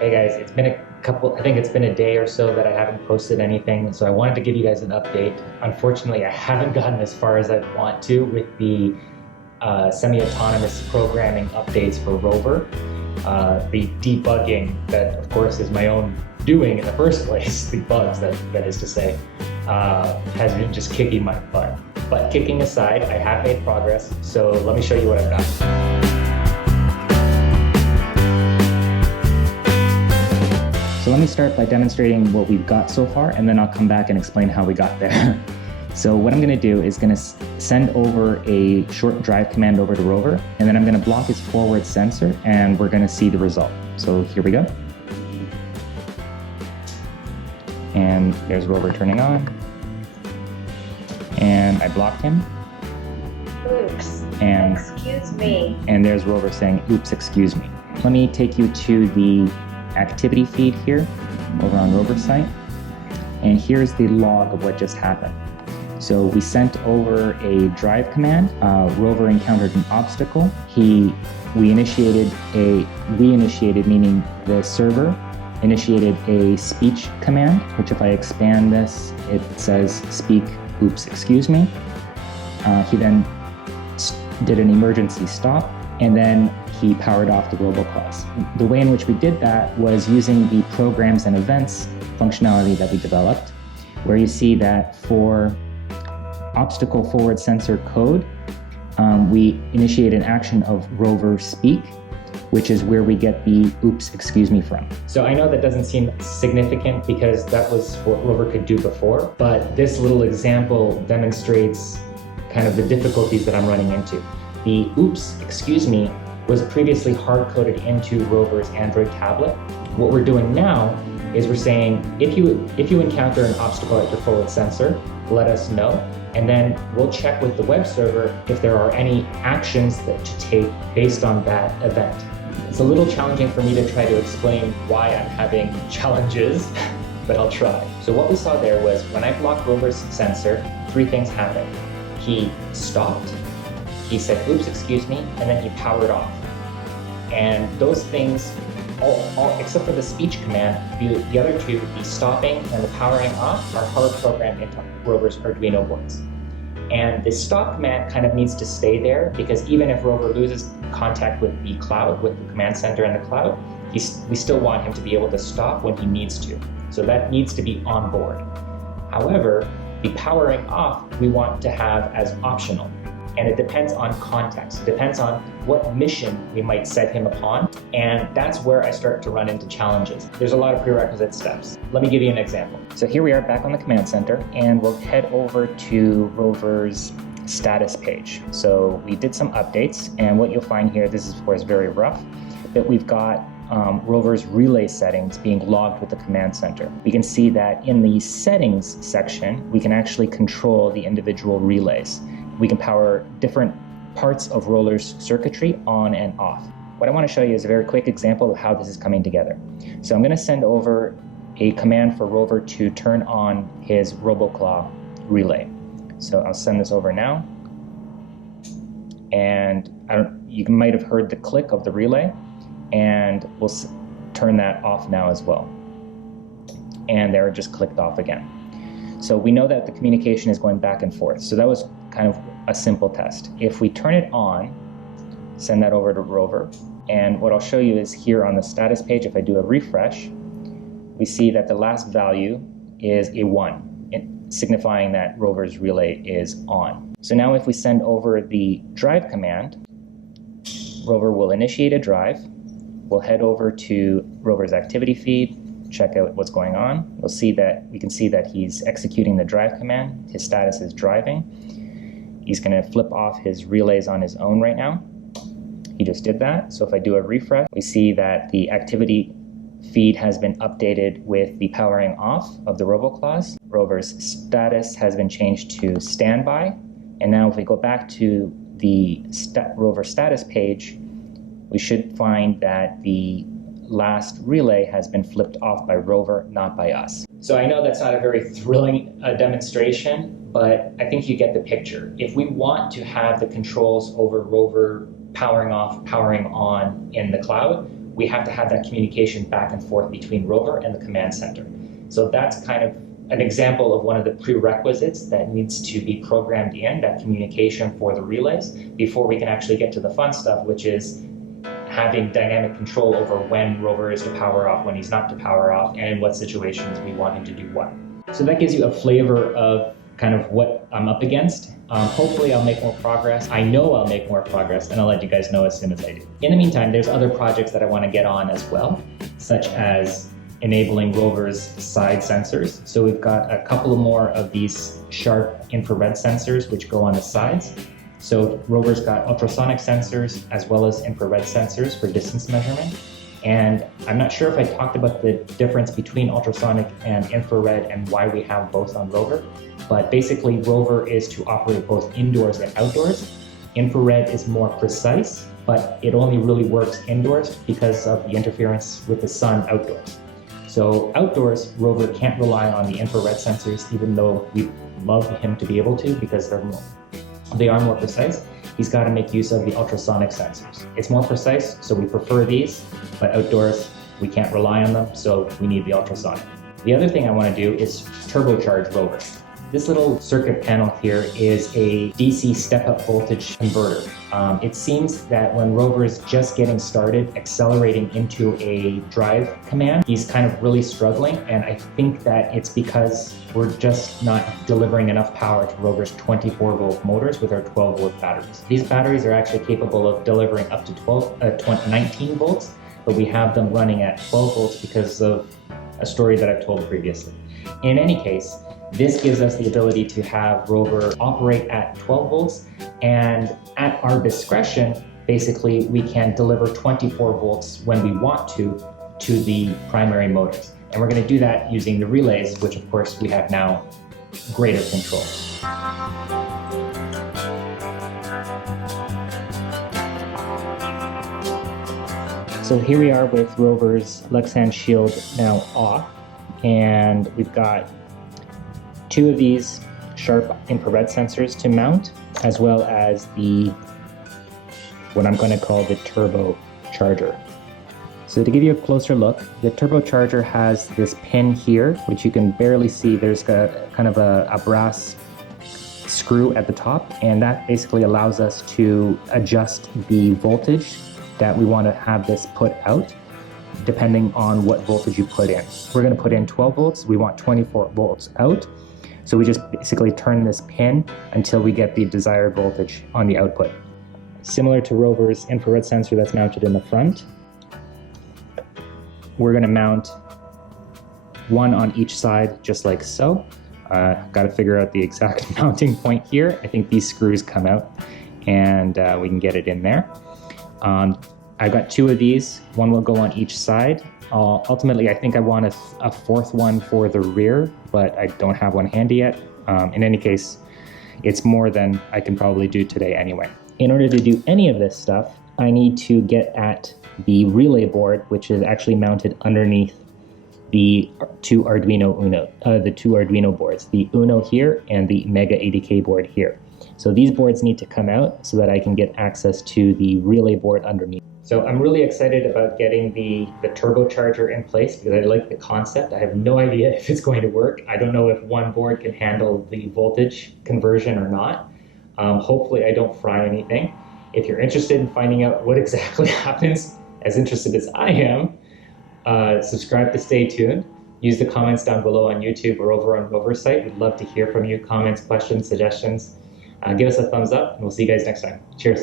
Hey guys, it's been I think it's been a day or so that I haven't posted anything, so I wanted to give you guys an update. Unfortunately, I haven't gotten as far as I want to with the semi-autonomous programming updates for ROVer. The debugging that, of course, is my own doing in the first place, the bugs, that is to say, has been just kicking my butt. But kicking aside, I have made progress, so let me show you what I've done. So let me start by demonstrating what we've got so far, and then I'll come back and explain how we got there. So what I'm going to do is going to send over a short drive command over to ROVer, and then I'm going to block its forward sensor, and we're going to see the result. So here we go. And there's ROVer turning on. And I blocked him. Oops, and excuse me. And there's ROVer saying, oops, excuse me. Let me take you to the activity feed here over on ROVer's site, and here's the log of what just happened. So we sent over a drive command. ROVer encountered an obstacle. We initiated meaning the server initiated a speech command, which if I expand this, it says speak, oops, excuse me. He then did an emergency stop, and then he powered off the roboclaws. The way in which we did that was using the programs and events functionality that we developed, where you see that for obstacle forward sensor code, we initiate an action of ROVer speak, which is where we get the oops, excuse me from. So I know that doesn't seem significant because that was what ROVer could do before, but this little example demonstrates kind of the difficulties that I'm running into. The oops, excuse me was previously hard-coded into ROVer's Android tablet. What we're doing now is we're saying, if you encounter an obstacle at your forward sensor, let us know, and then we'll check with the web server if there are any actions to take based on that event. It's a little challenging for me to try to explain why I'm having challenges, but I'll try. So what we saw there was when I blocked ROVer's sensor, three things happened. He stopped, he said, oops, excuse me, and then he powered off. And those things, all except for the speech command, the other two, the stopping and the powering off, are hard programmed into ROVer's Arduino boards. And the stop command kind of needs to stay there because even if ROVer loses contact with the cloud, with the command center in the cloud, we still want him to be able to stop when he needs to. So that needs to be on board. However, the powering off we want to have as optional. And it depends on context. It depends on what mission we might set him upon. And that's where I start to run into challenges. There's a lot of prerequisite steps. Let me give you an example. So here we are back on the command center, and we'll head over to ROVer's status page. So we did some updates, and what you'll find here, this is of course very rough, that we've got ROVer's relay settings being logged with the command center. We can see that in the settings section, we can actually control the individual relays. We can power different parts of ROVer's circuitry on and off. What I want to show you is a very quick example of how this is coming together. So I'm going to send over a command for ROVer to turn on his roboclaw relay. So I'll send this over now. And you might have heard the click of the relay, and we'll turn that off now as well. And there it just clicked off again. So we know that the communication is going back and forth. So that was kind of a simple test. If we turn it on, send that over to ROVer, and what I'll show you is here on the status page, if I do a refresh, we see that the last value is a 1, signifying that ROVer's relay is on. So now if we send over the drive command, ROVer will initiate a drive. We'll head over to ROVer's activity feed, check out what's going on. We can see that he's executing the drive command. His status is driving. He's going to flip off his relays on his own right now. He just did that. So if I do a refresh, we see that the activity feed has been updated with the powering off of the roboclaws. ROVer's status has been changed to standby. And now if we go back to the ROVer status page, we should find that the last relay has been flipped off by ROVer, not by us. So I know that's not a very thrilling demonstration, but I think you get the picture. If we want to have the controls over ROVer powering off, powering on in the cloud, we have to have that communication back and forth between rover and the command center. So that's kind of an example of one of the prerequisites that needs to be programmed in, that communication for the relays, before we can actually get to the fun stuff, which is having dynamic control over when rover is to power off, when he's not to power off, and in what situations we want him to do what. So that gives you a flavor of kind of what I'm up against. Hopefully I'll make more progress. I know I'll make more progress, and I'll let you guys know as soon as I do. In the meantime, there's other projects that I want to get on as well, such as enabling rover's side sensors. So we've got a couple more of these sharp infrared sensors which go on the sides. So rover's got ultrasonic sensors as well as infrared sensors for distance measurement. And I'm not sure if I talked about the difference between ultrasonic and infrared and why we have both on rover, but basically rover is to operate both indoors and outdoors. Infrared is more precise, but it only really works indoors because of the interference with the sun outdoors. So outdoors, rover can't rely on the infrared sensors, even though we love him to be able to because they are more precise. He's got to make use of the ultrasonic sensors. It's more precise, so we prefer these, but outdoors, we can't rely on them, so we need the ultrasonic. The other thing I want to do is turbocharge rover. This little circuit panel here is a DC step-up voltage converter. It seems that when rover is just getting started, accelerating into a drive command, he's kind of really struggling, and I think that it's because we're just not delivering enough power to rover's 24-volt motors with our 12-volt batteries. These batteries are actually capable of delivering up to 19 volts, but we have them running at 12 volts because of a story that I've told previously. In any case, this gives us the ability to have rover operate at 12 volts, and at our discretion, basically, we can deliver 24 volts when we want to the primary motors. And we're going to do that using the relays, which of course we have now greater control. So here we are with rover's Lexan shield now off, and we've got two of these sharp infrared sensors to mount, as well as what I'm going to call the turbocharger. So to give you a closer look, the turbocharger has this pin here, which you can barely see. There's kind of a brass screw at the top, and that basically allows us to adjust the voltage that we want to have this put out, depending on what voltage you put in. We're going to put in 12 volts. We want 24 volts out. So we just basically turn this pin until we get the desired voltage on the output. Similar to rover's infrared sensor that's mounted in the front, we're going to mount one on each side, just like so. Got to figure out the exact mounting point here. I think these screws come out, and we can get it in there. I've got two of these. One will go on each side. Ultimately, I think I want a fourth one for the rear, but I don't have one handy yet. In any case, it's more than I can probably do today anyway. In order to do any of this stuff, I need to get at the relay board, which is actually mounted underneath the two Arduino boards, the Uno here and the Mega 80K board here. So these boards need to come out so that I can get access to the relay board underneath. So I'm really excited about getting the turbocharger in place because I like the concept. I have no idea if it's going to work. I don't know if one board can handle the voltage conversion or not. Hopefully I don't fry anything. If you're interested in finding out what exactly happens, as interested as I am, subscribe to stay tuned. Use the comments down below on YouTube or over on rover's site. We'd love to hear from you. Comments, questions, suggestions. Give us a thumbs up, and we'll see you guys next time. Cheers.